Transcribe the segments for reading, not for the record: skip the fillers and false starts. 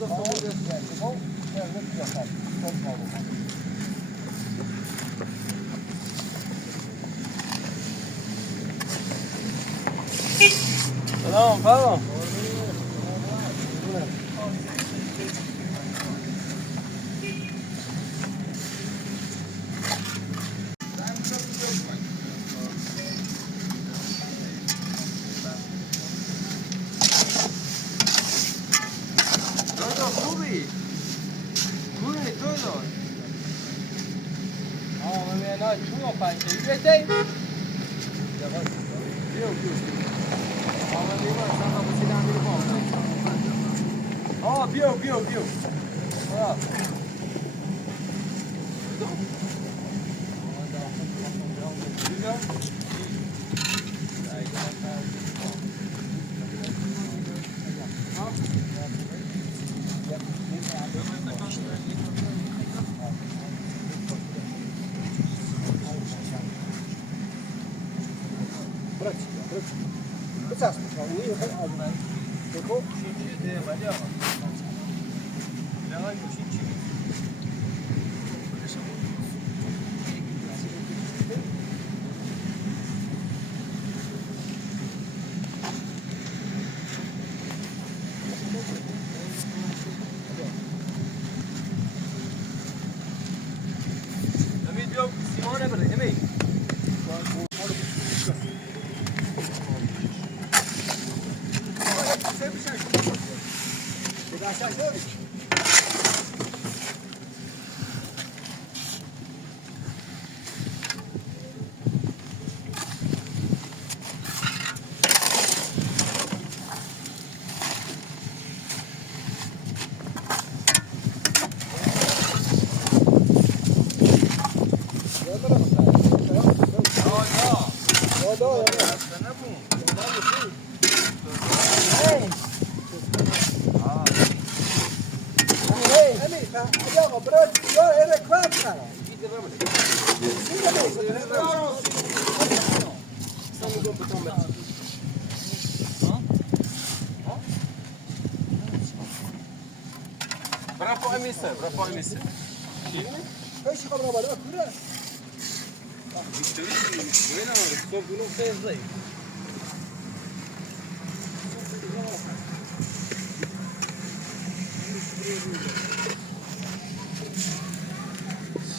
سلام فرام. بیا سیمان بره امی برا میسه ايش خبره بالك كره وين صوب له فين زي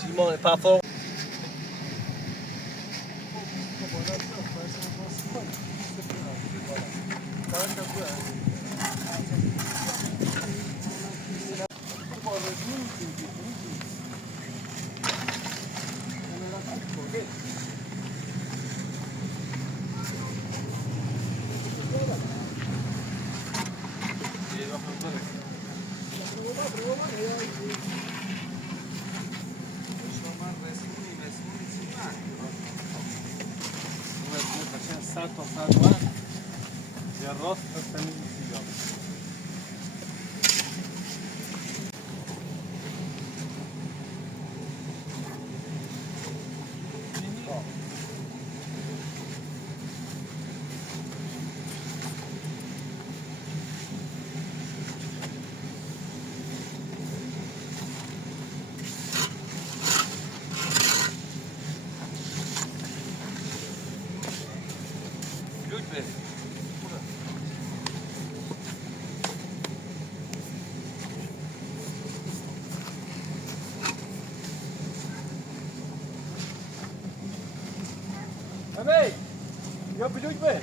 سیمان پافو Amém! Eu pedi de ver.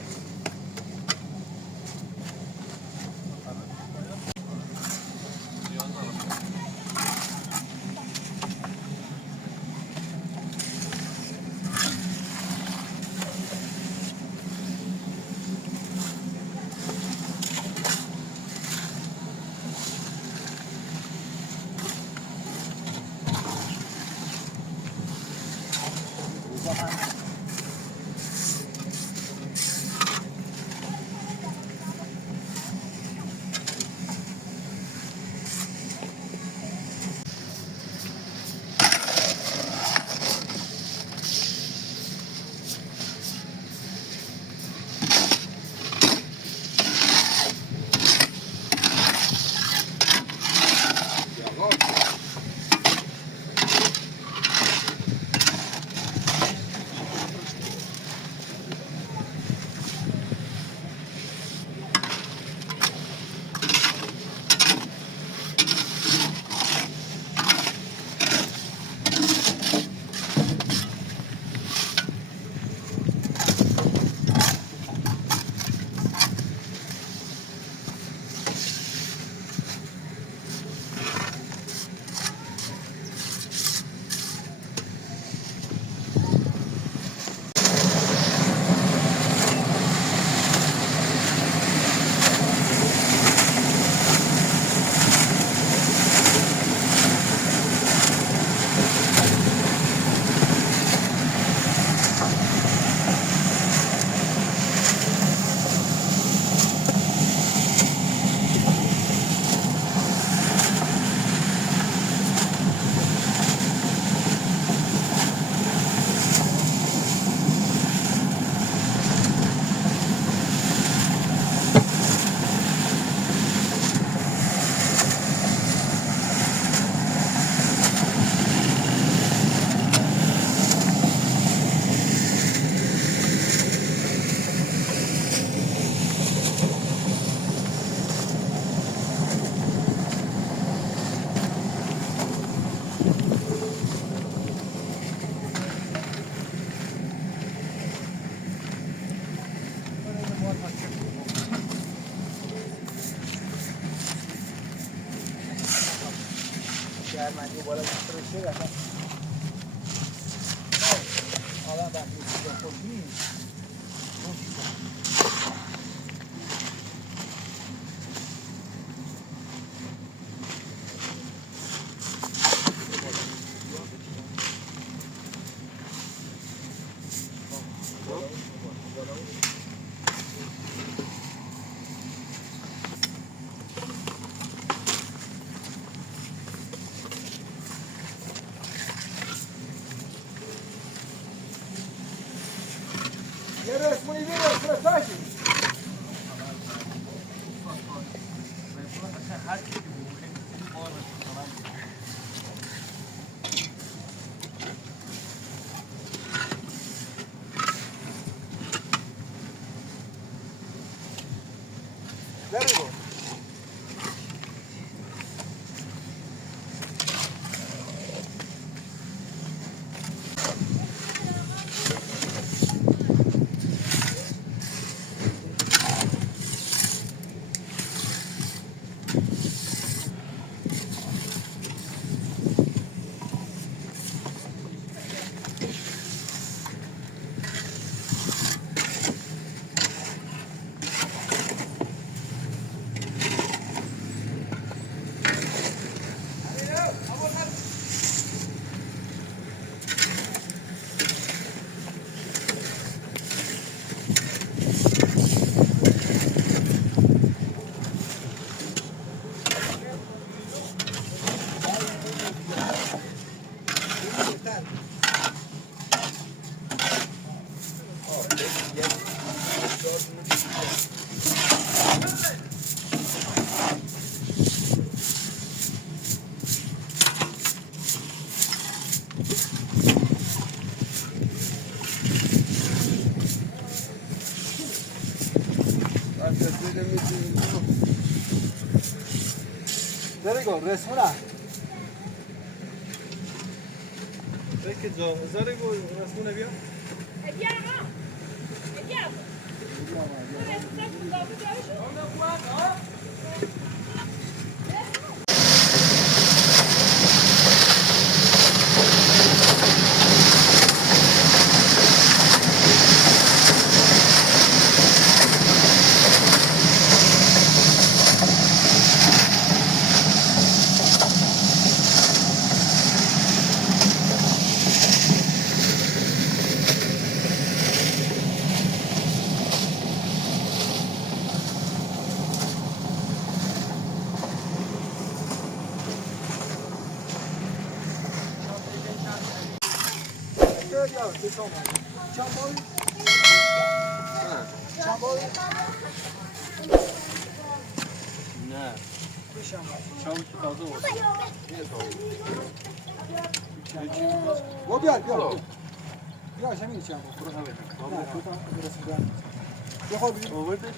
رسونا Peki Zarigo resmine bia? Andiamo! Andiamo! نه شام که تازه بود و بیا بیا شمین چند برو همه بخور بیا آوردش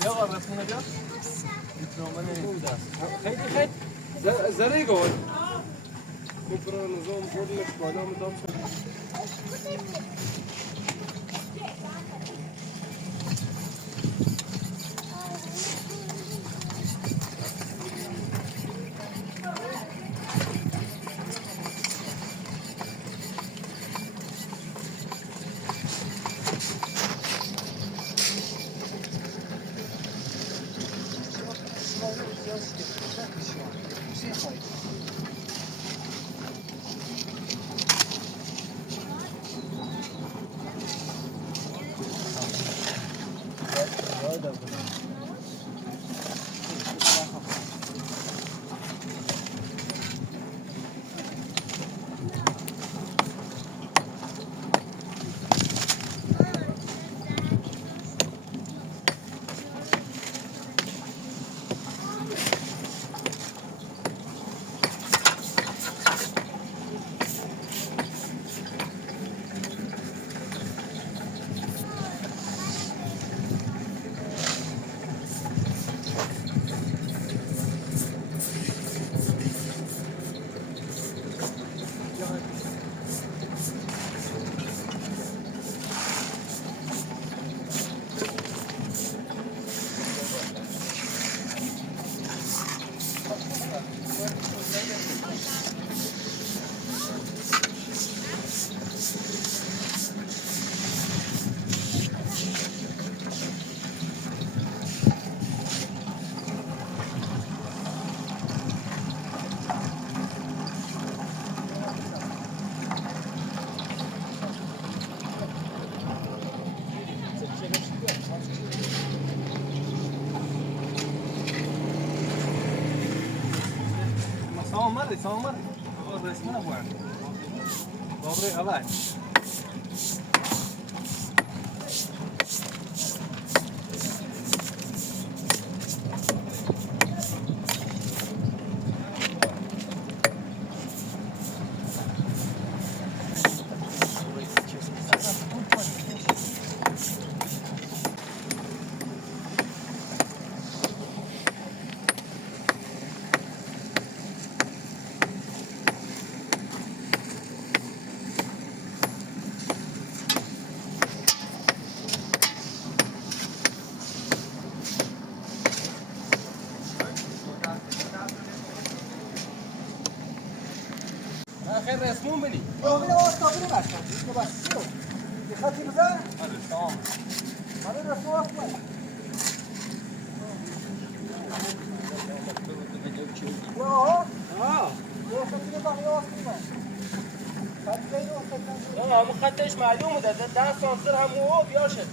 بیا آقا رسمونه بیا میترامه نمیده خیلی زره گل میترا نظام بودنش بالا مدام مرد سامر رسمی نبود بابری اول خیر رسمون بنی ببین واسه کابینه باشه اینو بس چیو بخاطر بزن آره تمام من رسم واسه من اه واسه باقی واسه من خاطر واسه لا هم خطش معلومه ده سانسر هم هو بیاشه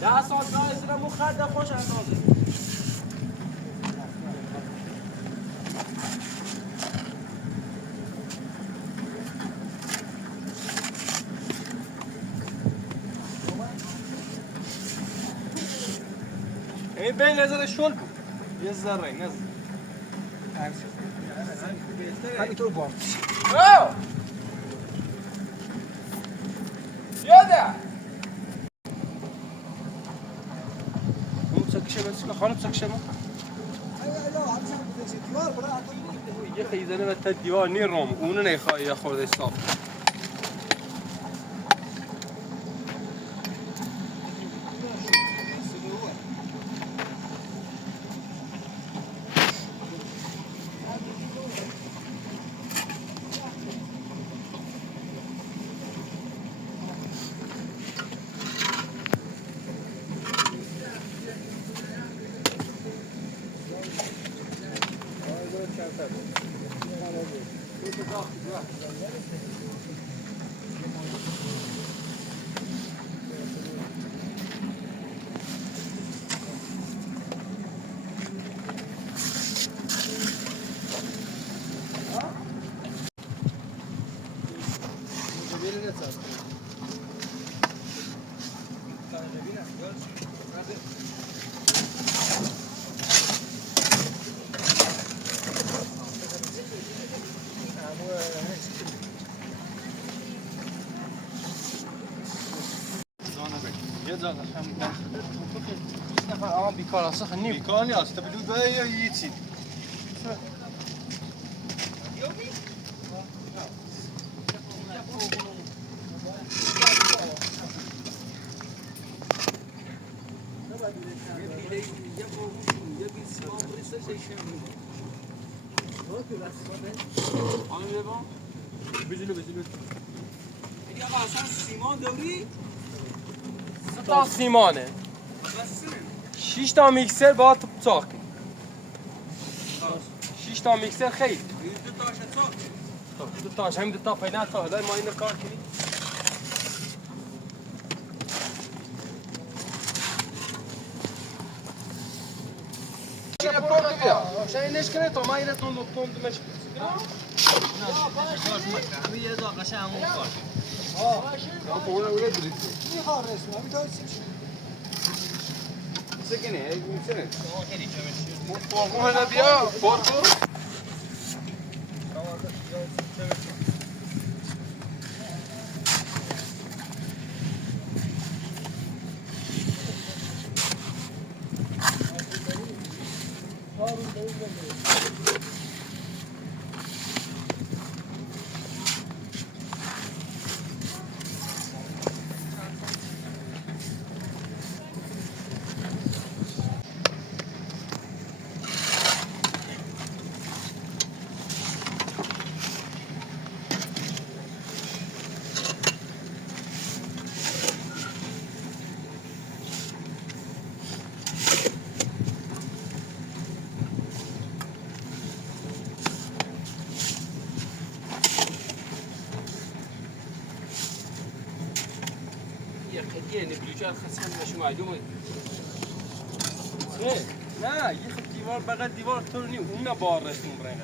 ده سانسر ها مو خط خوش اندازه این بین نظر شل بود یه ذره نظر همینطور بام اوه یاده اون سکشه بس خانم سکشه ما دیوار برای یه خیزنه و تا دیوار نی روم اونو نخواهی یا خورده صاف یه جا داشتم نفر آن بیکار است خنی بیکار نیست تا بدون به یه چی تا سیمانه 6 تا میکسر با تو چاق 6 تا میکسر خیلی دو تاش هم دو تا پیدا تا حالا ما اینو کار کنیم شاید نشکنه تو ما اینو تون دمش سکنه میتونه هذا بيا بوربو خديه نبلوجان خسران مش معلومه نه یه خب دیوار بغل دیوار طور نی اون بار رسمون برای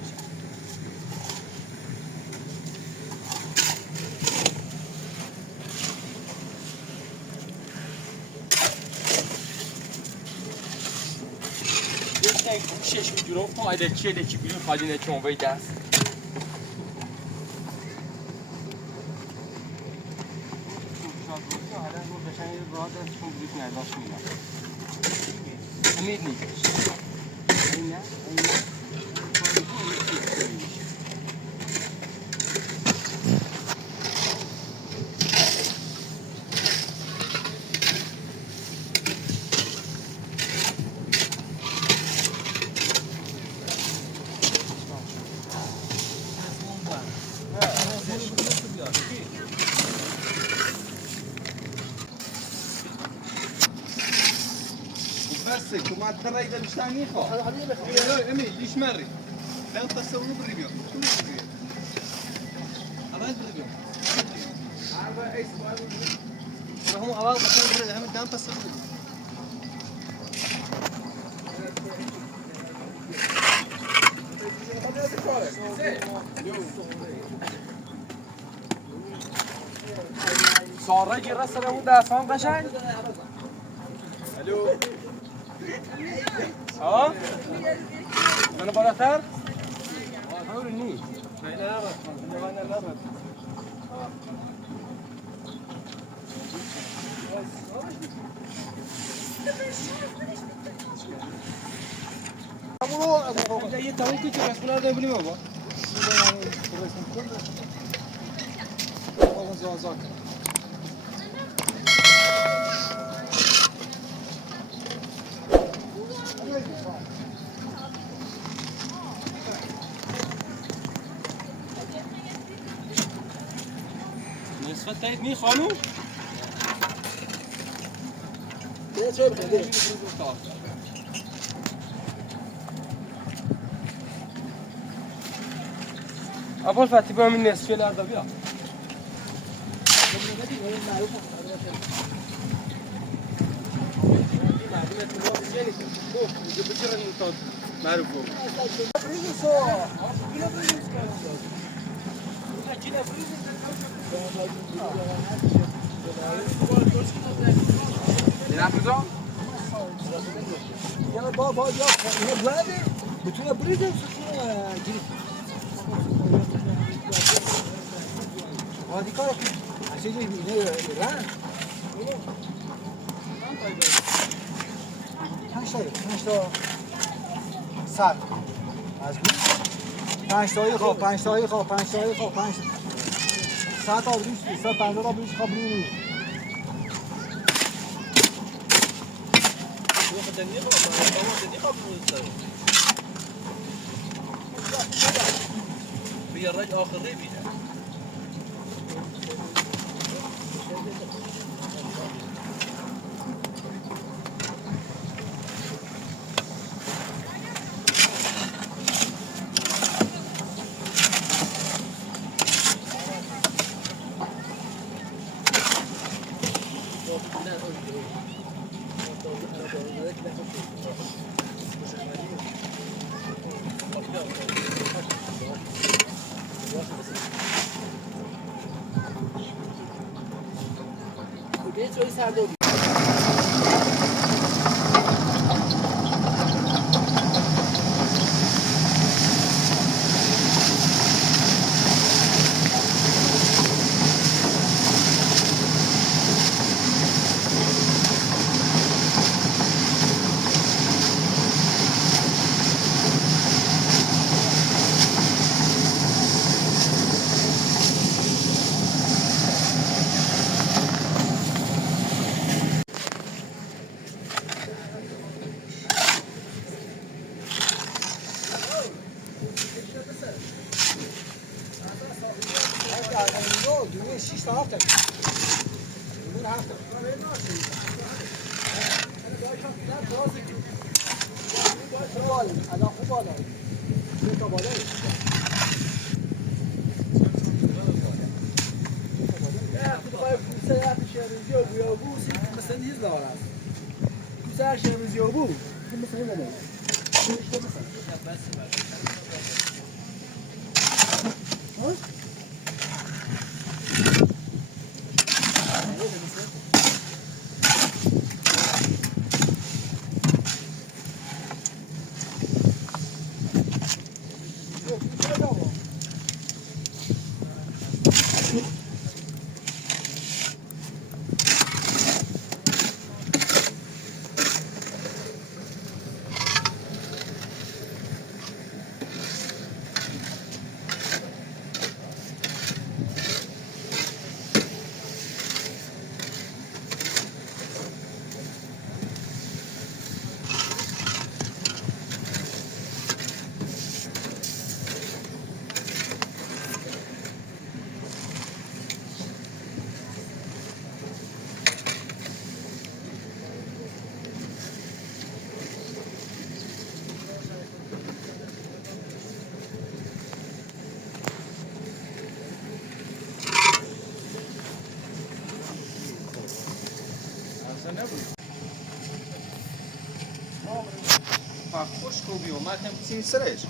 قشنگ شش میجورم فایده چیه که بیرون خالی نچون دست امید نیست بس كمان ترى إذا مش ثاني خو هذا حبيبي يا أمي ليش مري لا تسوي بريميوم شو بريميوم أنا بريميوم عارفة أي سؤال هم أول بس بريميوم هم دام تسوي سارا گیره سر اون دستان قشنگ الو ها منو بالاتر همون نی نه نه یه تموم که چه رسمونه رو ببینیم بابا نصفت تایید می خانوم ده چه بده اول فتی با همین نصفی لرده بیا معروف يلا بابا يلا هنا بلادي بتونا بريدة وسكونا جري هذه كارك عشان يجي هنا إيران پنج تا سر از بود پنج تایی خواه ساعت آبریش 350 آبریش خواب نونی بيا الرجل آخر ريبي دونه 6 تا 7 دونه 7 الان خوب بالا 3 تا بالا خب باید روزی بویا بو مثلا هیچ داره است سر شب روزی بو مثلا نمیده خوش خوبی اومد هم چی سرش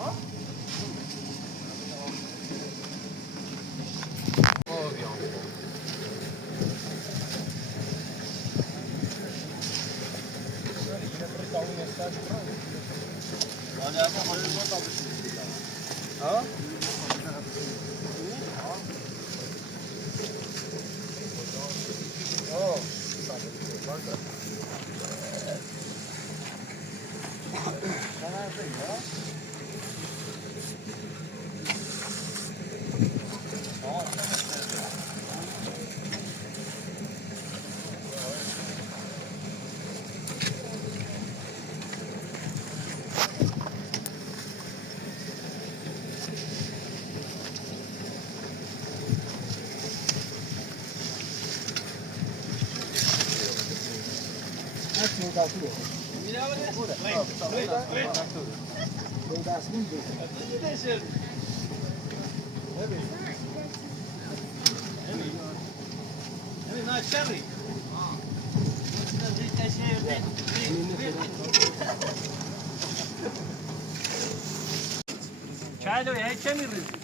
چای دوی چه می‌ریزی؟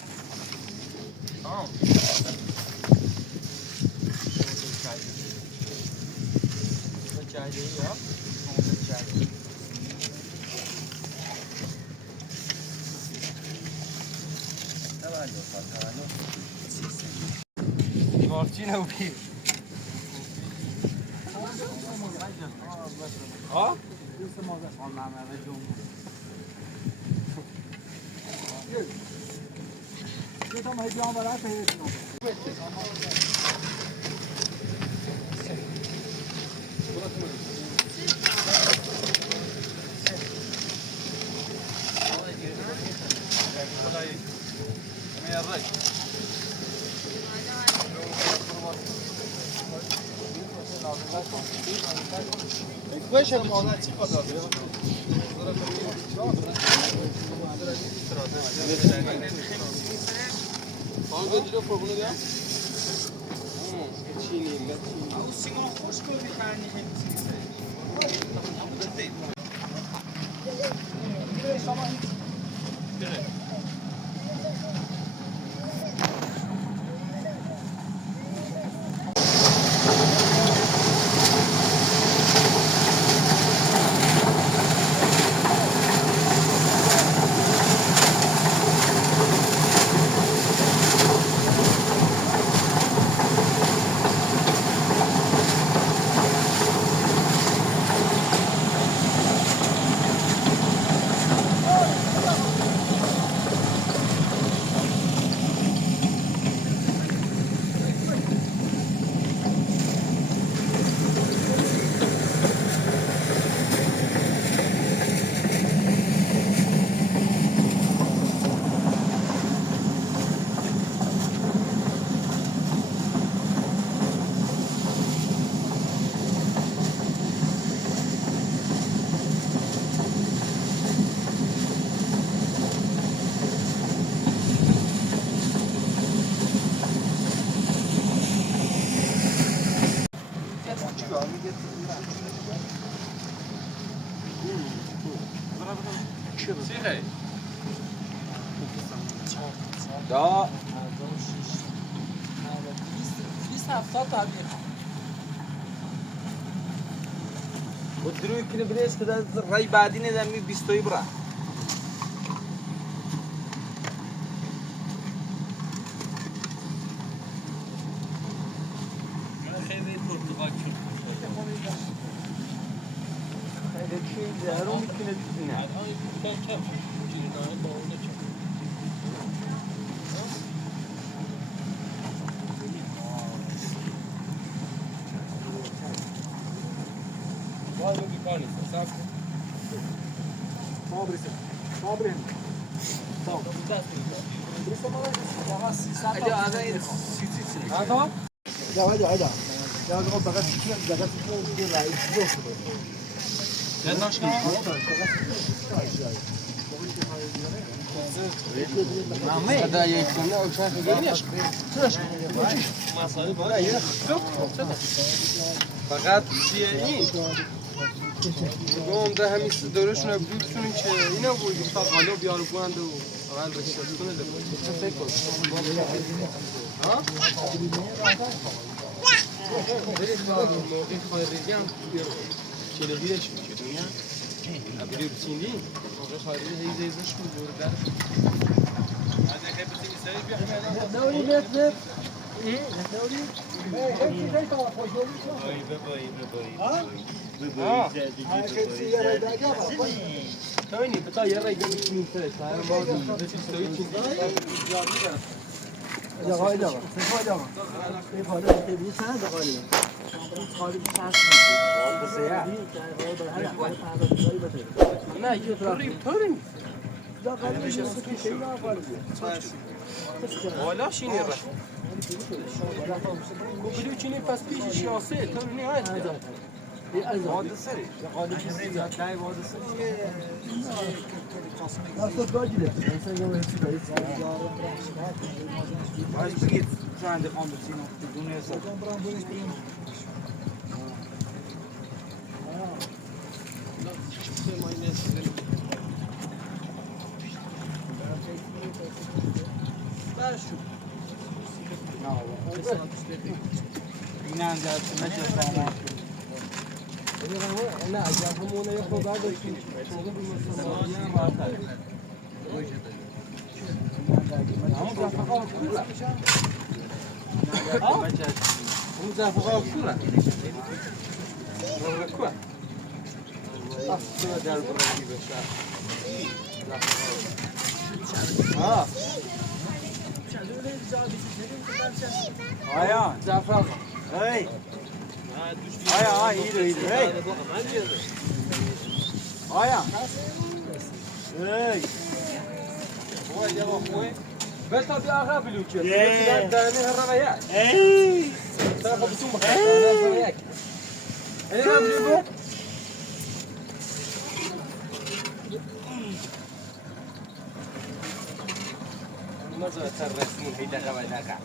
مارتین او بی ها تو تا مهدی آن برای پیدا باشه مالا چی خدا آنجا دیگه پروبلم دارم چینی او سیمون خوش کنی کنی سیخه دا 270 تا بیه و دروی کنه بریز که در رای بعدی ندم می 20 تایی برا خیلی پرتغال چون خیلی چی دارو میکنه نه والله بيكوني صح صابرين اجا هذا سيتي هذا هذا يا رب بقى دقت دي رئيس نه ناشکی هذا يكون او شايف ليش مسائل برای فقط چیه این گم ده همیشه دورشون رو بودشون که اینا بود تا قالو بیارو گوند و اول رشته کنه لب فکر کن ها برید تا موقع خارجی هم بیارو چیله بیرش میشه دنیا ابری بسینی موقع خارجی هیزش بود برده هذا كيف بتيجي سريع بيحمل دوري متر دوري ايه زي طبعا ثواني بتاع يرى يجيب من ثلاث ما بتستوي دقائق لا يجرب تورين ولا شيء يرى كوبلو شيء بس بيجي شيء تورين هاي هذا سري قالوا شيء زاد لا هذا سري باش بگید چون عندي قام بسينا بدون حساب این انجام نمیشه لا جابهم ياخذ هذا الشيء شغل بالمسؤوليه ما تعرف هم زافقوا كثيرا ركوا أصلا دار براني بشار آیا زعفران هی آیا iyi hey آیا hey هو يا اخوي بس ابي اغاب لوكي داني هالروايات hey تاخذ بسوم هالروايات انا قبل ما زال ترسمون هيدا غوايدك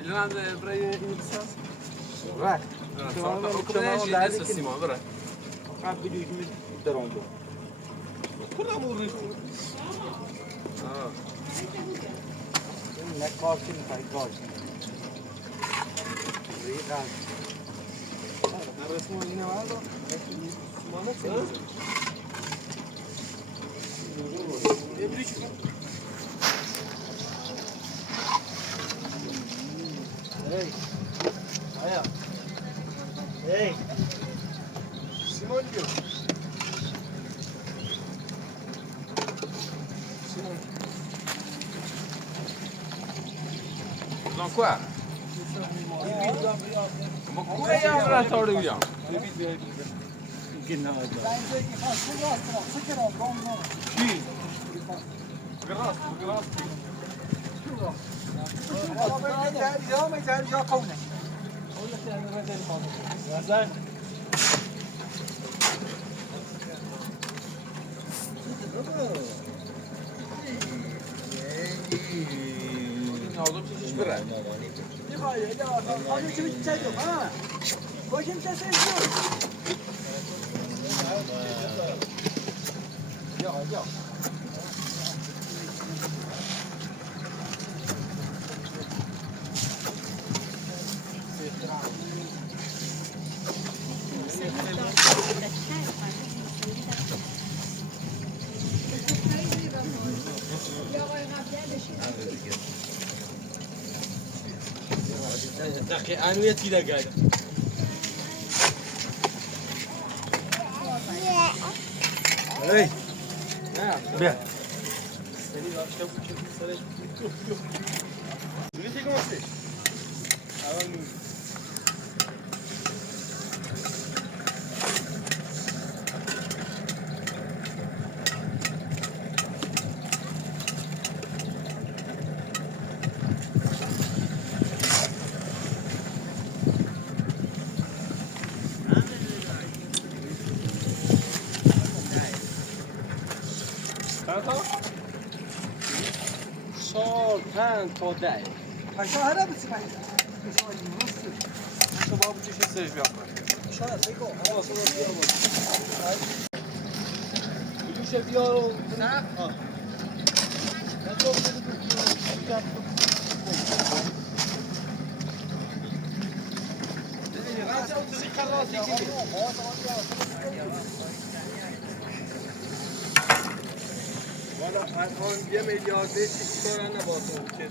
الآن برای این بساز right شما لازم سیما برای قبل بدوش می درونجو كلهم وريكم نه کارتی میخوای کارتی ریگان الرسمه هنا هذا ما نفسه hey سيمون جو Dans quoi Quoi ya bra tar du ja? Gras, gras. يا ما يزال يا قونا Razan. میخوای یا خانم چه میگی چه ها باشه چه سنجو یا دقيقة أنا ويا تيلا قاعدة. Hey. Bien. صار 5 تا 10. پاشا هر بس پاشا تو بابا چه سرش بیاد کنه. شاید بگو آقا صدا بیا بلوش بیار و نه ها والا الان 1 میلیارد چیزی کارن نباشه که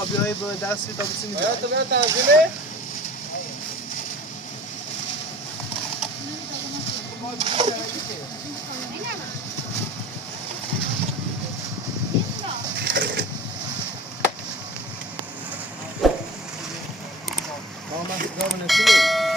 آقا بیایی با دستی تا بسیمی آیا تو بیا تنظیمه؟ ما من سیگار نسیلی